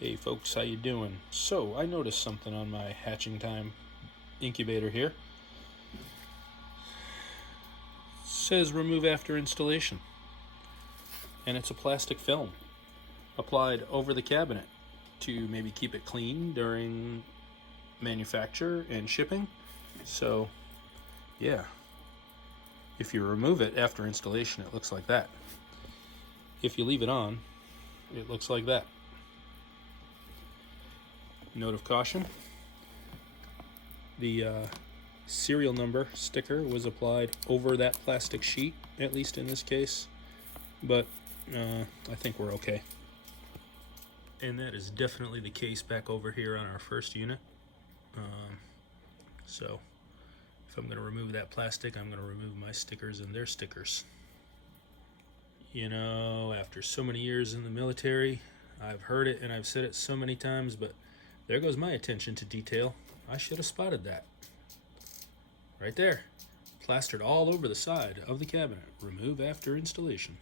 Hey folks, how you doing? So I noticed something on my hatching time incubator here. It says remove after installation, and it's a plastic film applied over the cabinet to maybe keep it clean during manufacture and shipping. So yeah, if you remove it after installation, it looks like that. If you leave it on, it looks like that. Note of caution: the serial number sticker was applied over that plastic sheet, at least in this case, but I think we're okay. And that is definitely the case back over here on our first unit. So if I'm going to remove that plastic, I'm going to remove my stickers and their stickers. You know, after so many years in the military, I've heard it and I've said it so many times, but there goes my attention to detail. I should have spotted that. Right there. Plastered all over the side of the cabinet. Remove after installation.